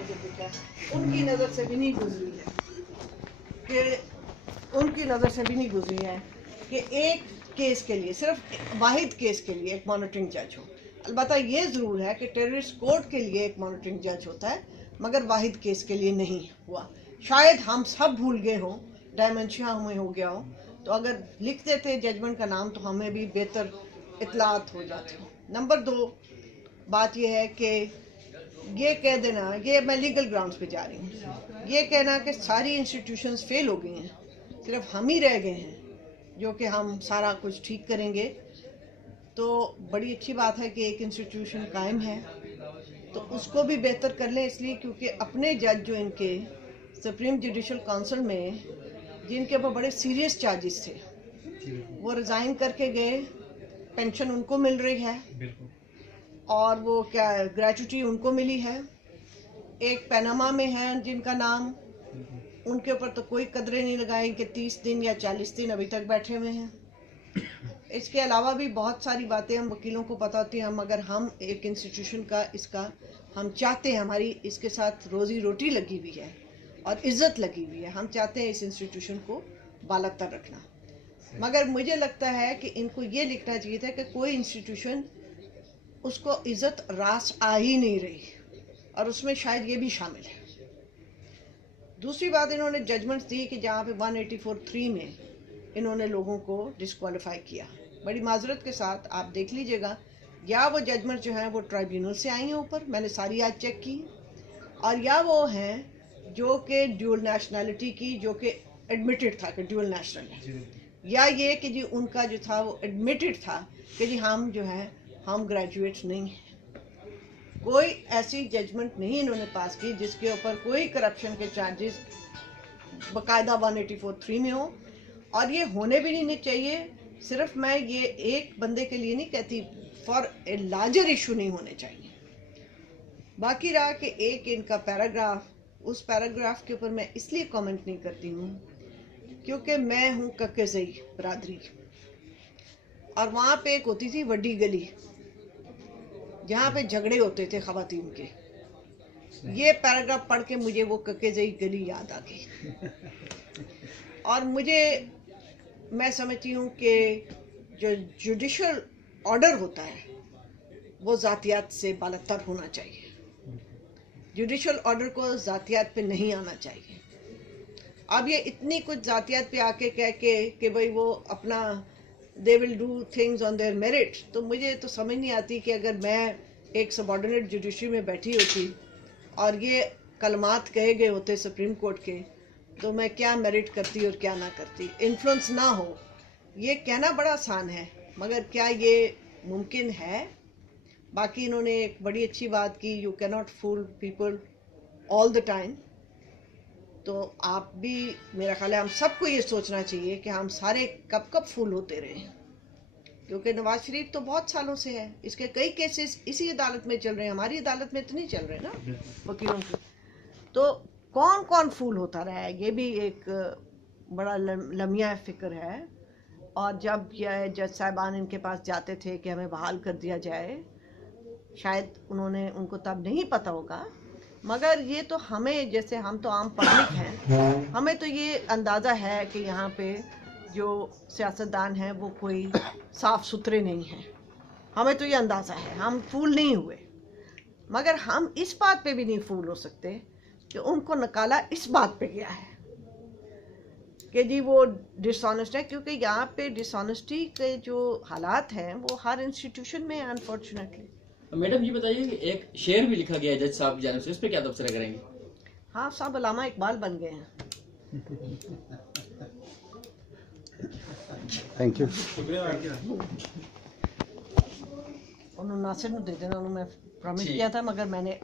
लोगों को दिखा है, उनकी नज़र से भी नहीं गुजरी है कि एक केस के लिए, सिर्फ वाहिद केस के लिए एक मॉनिटरिंग जज हो। अलबत्ता ये ज़रूर है कि टेररिस्ट कोर्ट के लिए एक मॉनिटरिंग जज होता है, मगर वाहिद केस के लिए नहीं हुआ। शायद हम सब भूल गए हों, डायमेंशिया हमें हो गया हो, तो अगर लिख देते जजमेंट का नाम तो हमें भी बेहतर इतलात हो जाती। नंबर 2 बात यह है कि ये कह देना, ये मैं लीगल ग्राउंड्स पे जा रही हूँ, ये कहना कि सारी इंस्टीट्यूशंस फेल हो गई हैं, सिर्फ हम ही रह गए हैं जो कि हम सारा कुछ ठीक करेंगे, तो बड़ी अच्छी बात है कि एक इंस्टीट्यूशन कायम है तो उसको भी बेहतर कर लें। इसलिए क्योंकि अपने जज जो इनके सुप्रीम जुडिशल काउंसिल में जिनके ऊपर बड़े सीरियस चार्जेस थे, वो रिज़ाइन करके गए, पेंशन उनको मिल रही है और वो क्या ग्रेचुटी उनको मिली है। एक पनामा में है जिनका नाम, उनके ऊपर तो कोई कदरें नहीं लगाई कि 30 दिन या 40 दिन अभी तक बैठे हुए हैं। इसके अलावा भी बहुत सारी बातें हम वकीलों को पता होती हैं, मगर हम एक इंस्टीट्यूशन का इसका हम चाहते हैं, हमारी इसके साथ रोज़ी रोटी लगी हुई है और इज़्ज़त लगी हुई है, हम चाहते हैं इस इंस्टीट्यूशन को बालातर रखना। मगर मुझे लगता है कि इनको ये लिखना चाहिए था कि कोई इंस्टीट्यूशन उसको इज़्ज़त रास आ ही नहीं रही, और उसमें शायद ये भी शामिल है। दूसरी बात, इन्होंने जजमेंट्स दी कि जहाँ पे 184(3) में इन्होंने लोगों को डिस्क्वालीफाई किया। बड़ी माजरत के साथ आप देख लीजिएगा, या वो जजमेंट जो हैं वो ट्राइब्यूनल से आई हैं ऊपर, मैंने सारी आज चेक की, और या वो हैं जो कि ड्यूल नेशनैलिटी की, जो कि एडमिटेड था कि ड्यूल नेशनल है, या ये कि जी उनका जो था वो एडमिटेड था कि जी हम जो है हम ग्रेजुएट्स नहीं हैं। कोई ऐसी जजमेंट नहीं इन्होंने पास की जिसके ऊपर कोई करप्शन के चार्जेस बाकायदा 184(3) में हो, और ये होने भी नहीं चाहिए। सिर्फ मैं ये एक बंदे के लिए नहीं कहती, फॉर ए लार्जर इशू नहीं होने चाहिए। बाकी रहा कि एक इनका पैराग्राफ, उस पैराग्राफ के ऊपर मैं इसलिए कमेंट नहीं करती हूँ क्योंकि मैं हूँ कक्केज़ई बरादरी, और वहाँ पे एक होती थी वड्डी गली जहाँ पे झगड़े होते थे ख़वातीन के। ये पैराग्राफ पढ़ के मुझे वो कक्केज़ई गली याद आ गई, और मैं समझती हूँ कि जो जुडिशल ऑर्डर होता है वो ज़ातियात से बालतर होना चाहिए, जुडिशल ऑर्डर को ज़ातियात पे नहीं आना चाहिए। अब ये इतनी कुछ ज़ातियात पे आके कह के कि भाई वो अपना they will do things on their merit, तो मुझे तो समझ नहीं आती कि अगर मैं एक सबॉर्डिनेट जुडिशरी में बैठी होती और ये कलमात कहे गए होते सुप्रीम कोर्ट के, तो मैं क्या मेरिट करती और क्या ना करती। इन्फ्लुएंस ना हो, ये कहना बड़ा आसान है, मगर क्या ये मुमकिन है? बाकी इन्होंने एक बड़ी अच्छी बात की, you can not fool people all the time. तो आप भी, मेरा ख्याल है हम सबको ये सोचना चाहिए कि हम सारे कब कब फूल होते रहे, क्योंकि नवाज शरीफ तो बहुत सालों से है, इसके कई केसेस इसी अदालत में चल रहे हैं, हमारी अदालत में तो नहीं चल रहे ना वकीलों के। तो कौन कौन फूल होता रहा है, ये भी एक बड़ा लम्हा फ़िक्र है। और जब यह जज साहिबान इनके पास जाते थे कि हमें बहाल कर दिया जाए, शायद उनको तब नहीं पता होगा, मगर ये तो हमें, जैसे हम तो आम पब्लिक हैं, हमें तो ये अंदाज़ा है कि यहाँ पे जो सियासतदान हैं वो कोई साफ़ सुथरे नहीं हैं, हमें तो ये अंदाज़ा है, हम फूल नहीं हुए। मगर हम इस बात पे भी नहीं फूल हो सकते कि उनको नकाला इस बात पे गया है कि जी वो डिसऑनेस्ट है, क्योंकि यहाँ पे डिसऑनेस्टी के जो हालात हैं वो हर इंस्टीट्यूशन में है अनफॉर्चुनेटली। मैडम ये बताइए कि एक शेर भी लिखा गया है जज साहब की जानिब से, उस पर क्या तबसरा करेंगे? हाँ, साहब अल्लामा इकबाल बन गए हैं। Thank you. उन्होंने नासिर को दे देना, उन्होंने मैं प्रॉमिस किया था, मगर मैंने